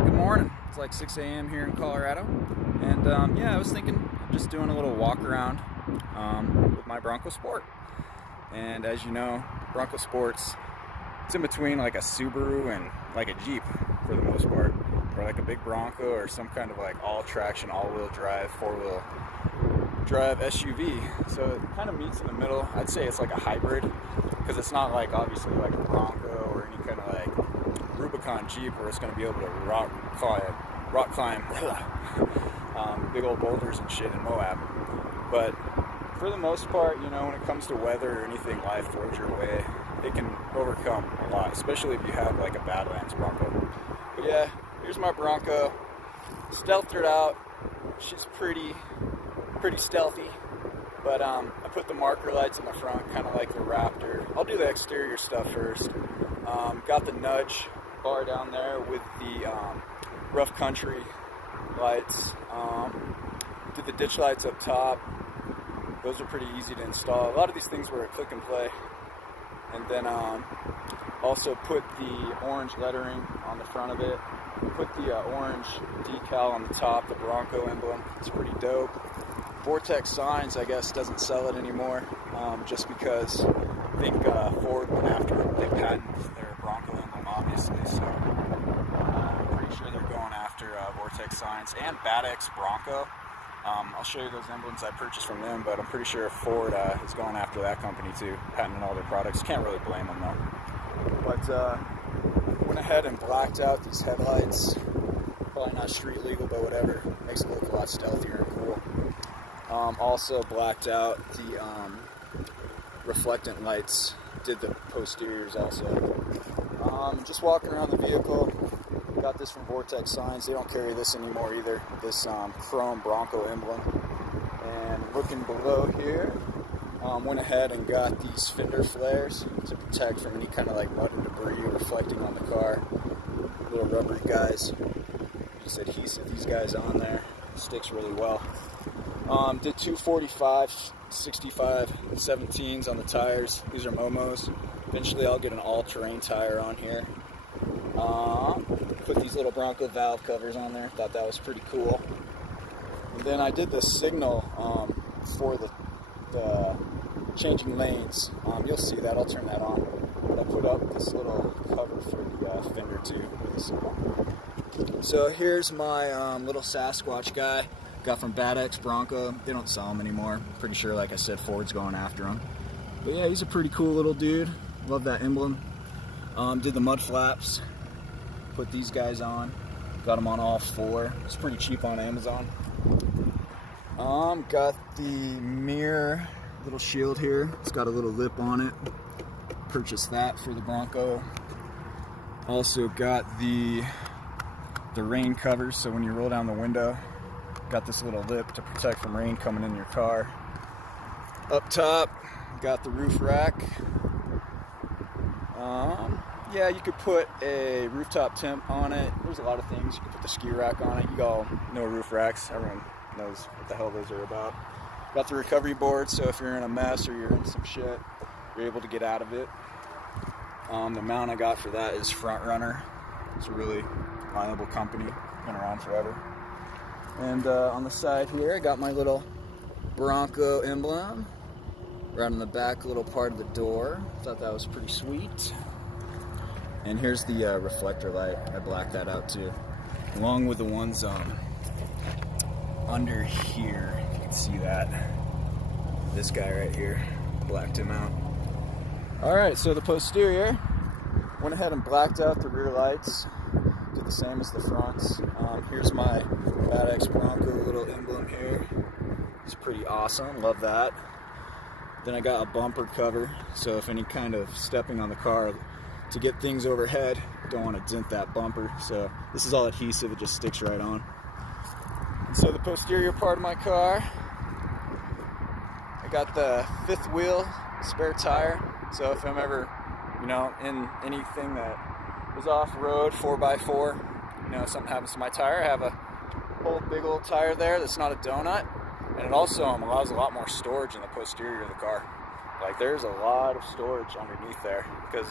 Alright, good morning. It's like 6 a.m. here in Colorado. And yeah, I was thinking of just doing a little walk around with my Bronco Sport. And as you know, Bronco Sport's it's in between like a Subaru and like a Jeep for the most part. Or like a big Bronco or some kind of like all-traction, all-wheel drive, four-wheel drive SUV. So it kind of meets in the middle. I'd say it's like a hybrid because it's not like obviously like a Bronco or any kind of like Rubicon Jeep where it's going to be able to rock climb big old boulders and shit in Moab. But for the most part, you know, when it comes to weather or anything life throws your way, it can overcome a lot, especially if you have like a Badlands Bronco. But yeah, here's my Bronco. Stealthed her out. She's pretty stealthy. But I put the marker lights in the front, kind of like the Raptor. I'll do the exterior stuff first. Got the nudge bar down there with the rough country lights. Did the ditch lights up top. Those are pretty easy to install. A lot of these things were a click and play. And then also put the orange lettering on the front of it. Put the orange decal on the top, the Bronco emblem. It's pretty dope. Vortex Signs, I guess, doesn't sell it anymore, just because I think Ford went after it. They patented their Bronco emblem, obviously, so I'm pretty sure they're going after Vortex Signs and Bad X Bronco. I'll show you those emblems I purchased from them, but I'm pretty sure Ford is going after that company too, patenting all their products. Can't really blame them though. But went ahead and blacked out these headlights. Probably not street legal, but whatever. Makes it look a lot stealthier and cool. Also blacked out the reflectant lights. Did the posteriors also. Just walking around the vehicle. Got this from Vortex Signs. They don't carry this anymore either. This chrome Bronco emblem. And looking below here, went ahead and got these fender flares to protect from any kind of like mud and debris reflecting on the car. Little rubbery guys. Just adhesive these guys on there. Sticks really well. Did 245, 65, 17s on the tires. These are Momos. Eventually I'll get an all-terrain tire on here. Put these little Bronco valve covers on there. Thought that was pretty cool. And then I did the signal for the changing lanes. You'll see that. I'll turn that on. But I put up this little cover for the fender too with the signal. So here's my little Sasquatch guy. Got from Bad X Bronco. They don't sell them anymore. Pretty sure, like I said, Ford's going after him. But yeah, he's a pretty cool little dude. Love that emblem. Did the mud flaps. Put these guys on. Got them on all four. It's pretty cheap on Amazon. Got the mirror little shield here. It's got a little lip on it. Purchased that for the Bronco. Also got the rain covers, so when you roll down the window, got this little lip to protect from rain coming in your car. Up top, got the roof rack. Yeah, you could put a rooftop temp on it. There's a lot of things. You could put the ski rack on it. You all know roof racks. Everyone knows what the hell those are about. Got the recovery board, so if you're in a mess or you're in some shit, you're able to get out of it. The mount I got for that is Front Runner. It's a really reliable company. Been around forever. And on the side here, I got my little Bronco emblem. Right on the back little part of the door. Thought that was pretty sweet. And here's the reflector light. I blacked that out too. Along with the ones under here. You can see that. This guy right here. Blacked him out. Alright, so the posterior. Went ahead and blacked out the rear lights. Did the same as the fronts. Here's my Bad X Bronco little emblem here. It's pretty awesome. Love that. Then I got a bumper cover, so if any kind of stepping on the car to get things overhead, don't want to dent that bumper. So this is all adhesive, it just sticks right on. And so the posterior part of my car, I got the fifth wheel spare tire. So if I'm ever, you know, in anything that is off-road, 4x4, you know, something happens to my tire, I have a whole big old tire there that's not a donut. And it also allows a lot more storage in the posterior of the car. Like there's a lot of storage underneath there because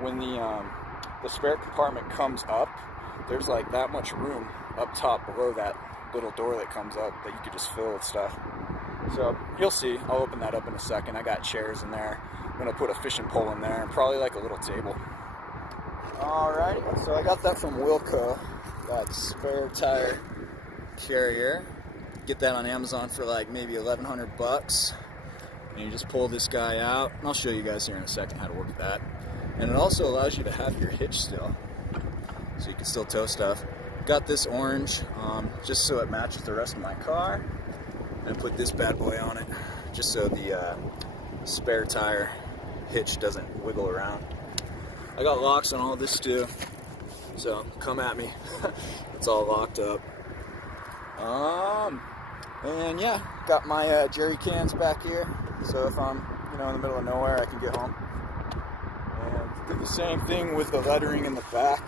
when the spare compartment comes up, there's like that much room up top below that little door that comes up that you could just fill with stuff. So you'll see, I'll open that up in a second. I got chairs in there. I'm gonna put a fishing pole in there and probably like a little table. Alrighty, so I got that from Wilco, that spare tire carrier. Get that on Amazon for like maybe 1,100 bucks. And you just pull this guy out, and I'll show you guys here in a second how to work that. And it also allows you to have your hitch still, so you can still tow stuff. Got this orange, just so it matches the rest of my car. And put this bad boy on it, just so the spare tire hitch doesn't wiggle around. I got locks on all this too, so come at me. It's all locked up. And yeah, got my jerry cans back here, so if I'm in the middle of nowhere, I can get home. And did the same thing with the lettering in the back.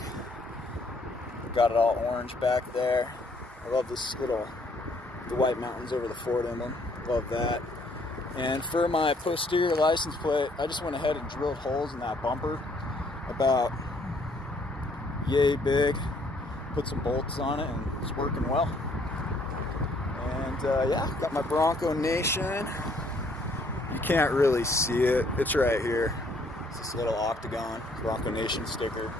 Got it all orange back there. I love this little, the white mountains over the Ford emblem. Love that. And for my posterior license plate, I just went ahead and drilled holes in that bumper about yay big. Put some bolts on it, and it's working well. And yeah, got my Bronco Nation. You can't really see it. It's right here. It's this little octagon Bronco Nation sticker.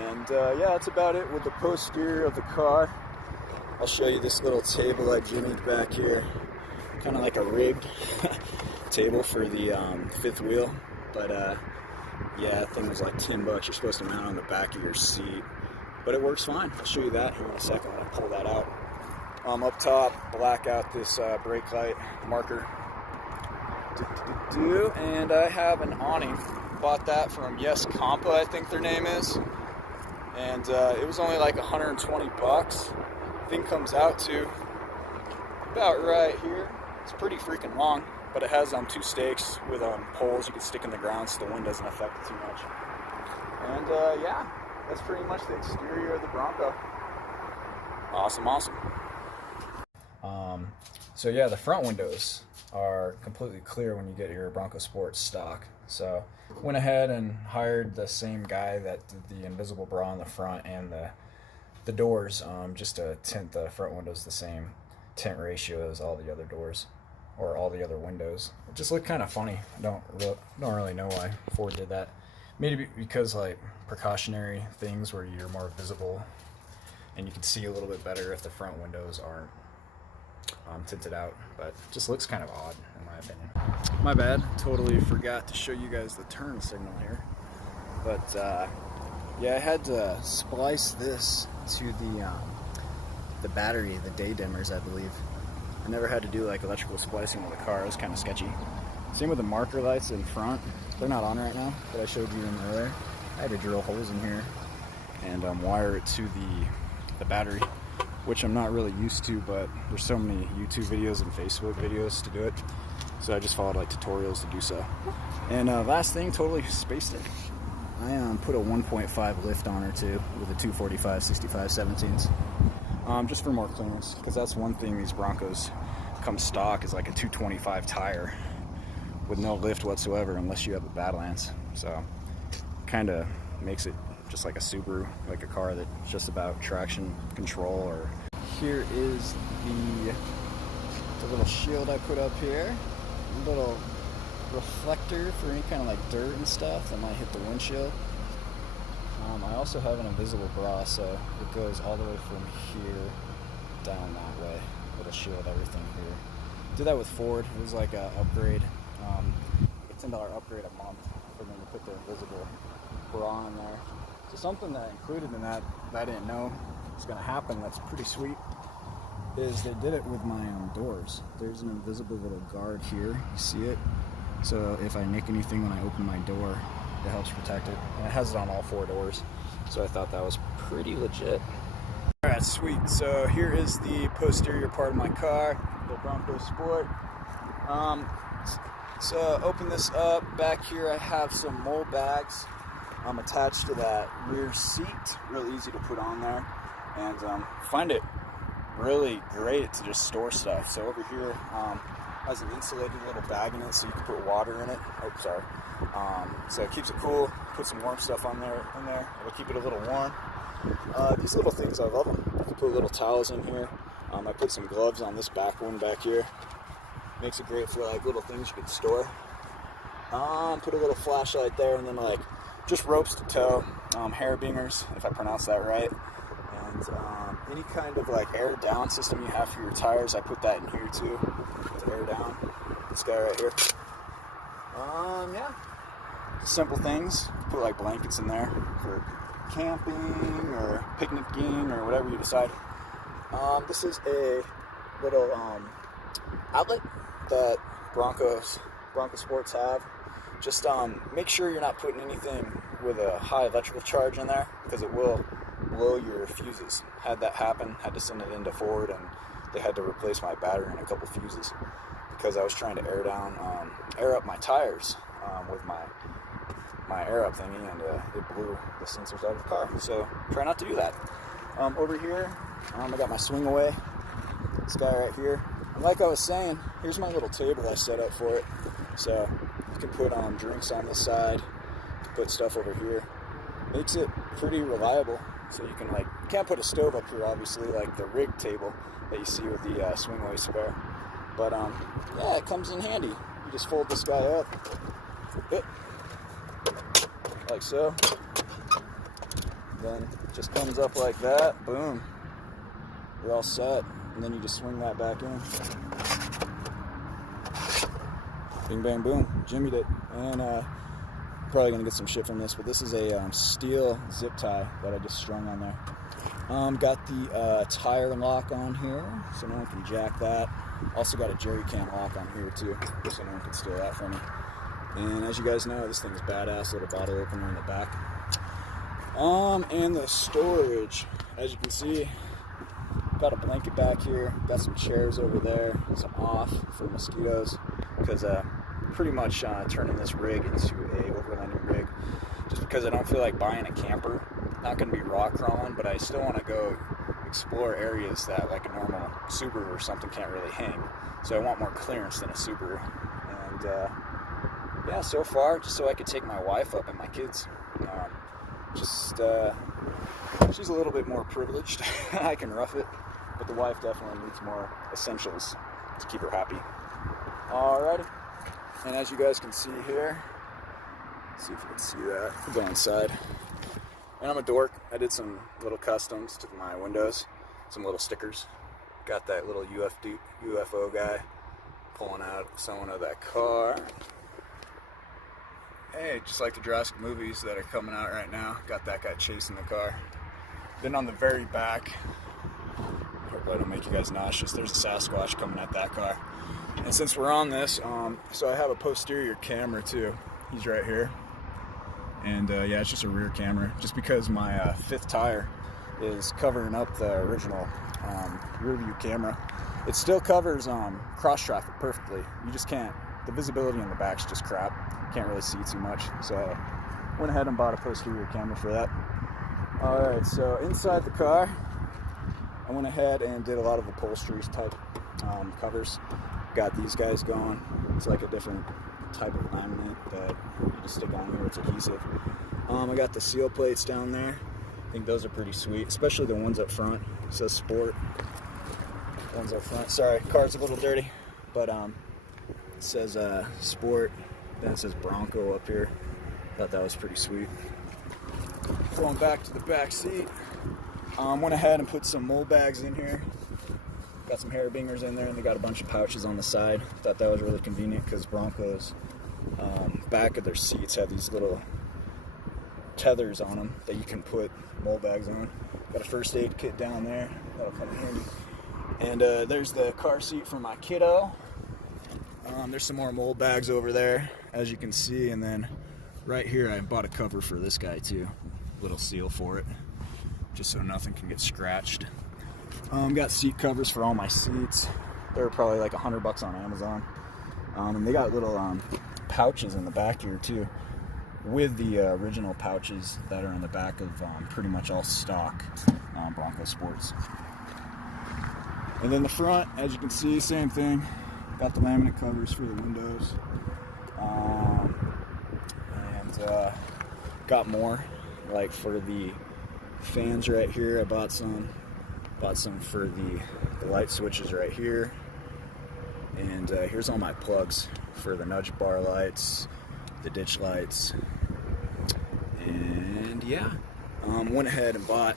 And yeah, that's about it with the posterior of the car. I'll show you this little table I jimmied back here. Kind of like a rigged table for the fifth wheel. But yeah, that thing was like 10 bucks. You're supposed to mount on the back of your seat. But it works fine. I'll show you that here in a second when I pull that out. Up top, black out this brake light marker. And I have an awning. Bought that from Yes Compa, I think their name is. And it was only like 120 bucks. Thing comes out to about right here. It's pretty freaking long, but it has 2 stakes with poles you can stick in the ground so the wind doesn't affect it too much. And yeah, that's pretty much the exterior of the Bronco. Awesome. So yeah, the front windows are completely clear when you get your Bronco Sport stock. So went ahead and hired the same guy that did the invisible bra on the front and the doors, just to tint the front windows the same tint ratio as all the other doors or all the other windows. It just looked kind of funny. I don't really know why Ford did that. Maybe because like precautionary things where you're more visible and you can see a little bit better if the front windows aren't tinted out, but it just looks kind of odd in my opinion. My bad, totally forgot to show you guys the turn signal here. But yeah, I had to splice this to the battery, the day dimmers, I believe. I never had to do like electrical splicing with a car. It was kind of sketchy. Same with the marker lights in front. They're not on right now, but I showed you them earlier. I had to drill holes in here and wire it to the battery, which I'm not really used to, but there's so many YouTube videos and Facebook videos to do it. So I just followed like tutorials to do so. And last thing, totally spaced it. I put a 1.5 lift on her too with a 245 65/17. Just for more clearance, because that's one thing these Broncos come stock is like a 225 tire with no lift whatsoever unless you have a Badlands. So kind of makes it just like a Subaru, like a car that's just about traction control. Or here is the little shield I put up here, a little reflector for any kind of like dirt and stuff that might hit the windshield. I also have an invisible bra, so it goes all the way from here down that way. It'll shield everything here. Did that with Ford. It was like a upgrade. It's $10 upgrade a month for them to put their invisible bra in there. So something that included in that I didn't know was going to happen, that's pretty sweet, is they did it with my doors. There's an invisible little guard here. You see it? So if I nick anything when I open my door, it helps protect it. And it has it on all 4 doors. So I thought that was pretty legit. Alright, sweet. So here is the posterior part of my car, the Bronco Sport. So open this up. Back here I have some mold bags attached to that rear seat. Real easy to put on there. And find it really great to just store stuff. So over here has an insulated little bag in it so you can put water in it. Oh, sorry. So it keeps it cool. Put some warm stuff on there. It'll keep it a little warm. These little things, I love them. You can put little towels in here. I put some gloves on this back one back here. Makes it great for like little things you can store. Put a little flashlight there, and then like just ropes to tow, hair bingers, if I pronounce that right, and any kind of like air down system you have for your tires, I put that in here too, to air down. This guy right here. Yeah, simple things. Put like blankets in there for camping or picnicking or whatever you decide. This is a little outlet that Bronco Sports have. Just make sure you're not putting anything with a high electrical charge in there, because it will blow your fuses. Had that happen, had to send it into Ford, and they had to replace my battery and a couple fuses because I was trying to air up my tires with my air up thingy, and it blew the sensors out of the car. So try not to do that. Over here, I got my swing away. This guy right here. And like I was saying, here's my little table I set up for it. So you can put drinks on this side, you can put stuff over here. Makes it pretty reliable. So you can can't put a stove up here, obviously, like the rig table that you see with the swing away spare. But yeah, it comes in handy. You just fold this guy up, like so. Then it just comes up like that. Boom. You're all set. And then you just swing that back in. Bing, bang, boom. Jimmied it. And probably going to get some shit from this, but this is a steel zip tie that I just strung on there. Got the tire lock on here, so no one can jack that. Also got a jerry can lock on here too, so no one can steal that from me. And as you guys know, this thing's badass. Little bottle opener in the back. And the storage, as you can see, got a blanket back here, got some chairs over there, some off for mosquitoes, because pretty much turning this rig into a overlanding rig, just because I don't feel like buying a camper. Not going to be rock crawling, but I still want to go explore areas that like a normal Subaru or something can't really hang. So I want more clearance than a Subaru. And yeah, so far, just so I could take my wife up and my kids. She's a little bit more privileged. I can rough it, but the wife definitely needs more essentials to keep her happy. Alrighty, and as you guys can see here, let's see if you can see that. We'll go inside. And I'm a dork. I did some little customs to my windows, some little stickers. Got that little UFO guy pulling out someone of that car. Hey, just like the Jurassic movies that are coming out right now. Got that guy chasing the car. Then on the very back, hope I don't make you guys nauseous, there's a Sasquatch coming at that car. And since we're on this, so I have a posterior camera too. He's right here. And yeah, it's just a rear camera, just because my fifth tire is covering up the original rear view camera. It still covers cross traffic perfectly. You just can't, the visibility in the back's just crap. Can't really see too much. So I went ahead and bought a posterior camera for that. Alright, so inside the car, I went ahead and did a lot of upholstery type covers. Got these guys going. It's like a different type of laminate that you just stick on here. It's adhesive. I got the seal plates down there. I think those are pretty sweet, especially the ones up front. It says Sport. Ones up front. Sorry, car's a little dirty, but it says Sport. Then it says Bronco up here. Thought that was pretty sweet. Going back to the back seat, went ahead and put some mold bags in here. Got some hair bingers in there, and they got a bunch of pouches on the side. Thought that was really convenient because Broncos back of their seats have these little tethers on them that you can put mold bags on. Got a first aid kit down there. That'll come in handy. And there's the car seat for my kiddo. There's some more mold bags over there, as you can see, and then right here I bought a cover for this guy too. Little seal for it, just so nothing can get scratched. Got seat covers for all my seats. They were probably like $100 on Amazon. And they got little pouches in the back here too, with the original pouches that are in the back of pretty much all stock Bronco Sports. And then the front, as you can see, same thing. Got the laminate covers for the windows, and got more like for the Fans right here. I bought some for the light switches right here. And here's all my plugs for the nudge bar lights, the ditch lights, and yeah, went ahead and bought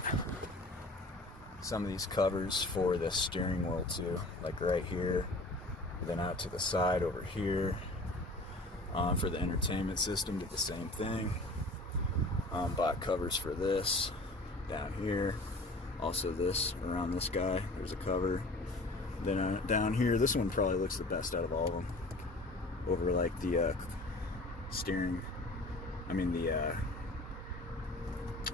some of these covers for the steering wheel too, like right here, then out to the side over here. For the entertainment system, did the same thing. Bought covers for this down here, also this around this guy, there's a cover. Then down here, this one probably looks the best out of all of them, over like the steering,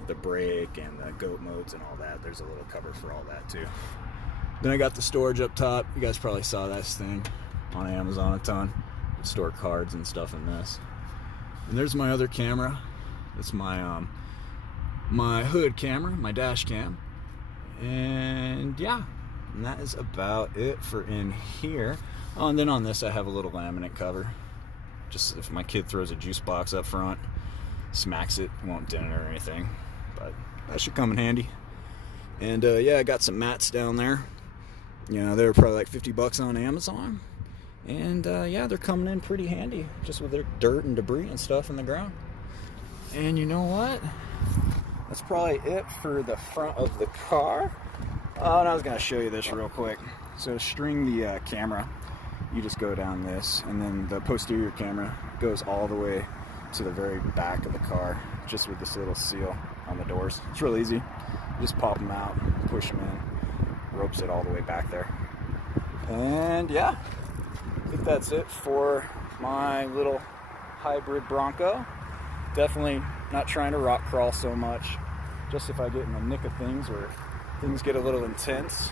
the brake and the goat modes and all that. There's a little cover for all that too. Then I got the storage up top. You guys probably saw this thing on Amazon a ton. Store cards and stuff in this. And there's my other camera. It's my my hood camera, my dash cam. And yeah, and that is about it for in here. Oh, and then on this I have a little laminate cover. Just if my kid throws a juice box up front, smacks it, won't dent it or anything. But that should come in handy. And yeah, I got some mats down there. You know, they were probably like 50 bucks on Amazon. And yeah, they're coming in pretty handy, just with their dirt and debris and stuff in the ground. And you know what? That's probably it for the front of the car. Oh, and I was going to show you this real quick. So to string the camera, you just go down this, and then the posterior camera goes all the way to the very back of the car, just with this little seal on the doors. It's real easy. You just pop them out, push them in, ropes it all the way back there. And yeah, I think that's it for my little hybrid Bronco. Definitely not trying to rock crawl so much, just if I get in the nick of things or things get a little intense.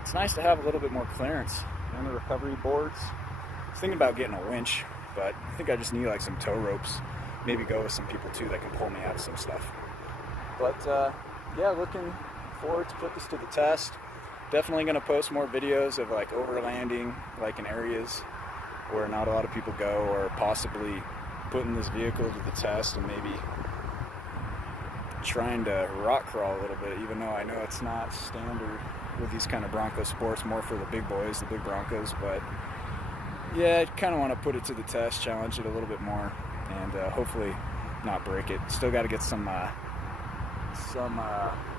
It's nice to have a little bit more clearance on the recovery boards. I was thinking about getting a winch, but I think I just need like some tow ropes. Maybe go with some people too that can pull me out of some stuff. But yeah, looking forward to put this to the test. Definitely going to post more videos of like overlanding, like in areas where not a lot of people go, or possibly putting this vehicle to the test and maybe trying to rock crawl a little bit, even though I know it's not standard with these kind of Bronco sports, more for the big boys, the big Broncos. But yeah, I kind of want to put it to the test, challenge it a little bit more, and hopefully not break it. Still got to get some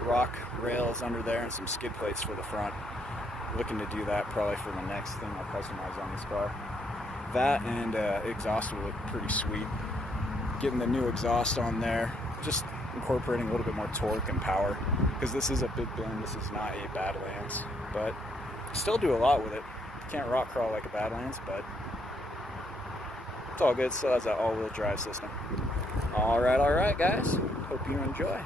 rock rails under there and some skid plates for the front. Looking to do that probably for the next thing I'll customize on this car. That and exhaust will look pretty sweet. Getting the new exhaust on there, just incorporating a little bit more torque and power, because this is a big bin, this is not a Badlands, but still do a lot with it. Can't rock crawl like a Badlands, but it's all good. Still has that all-wheel drive system. All right guys, hope you enjoy.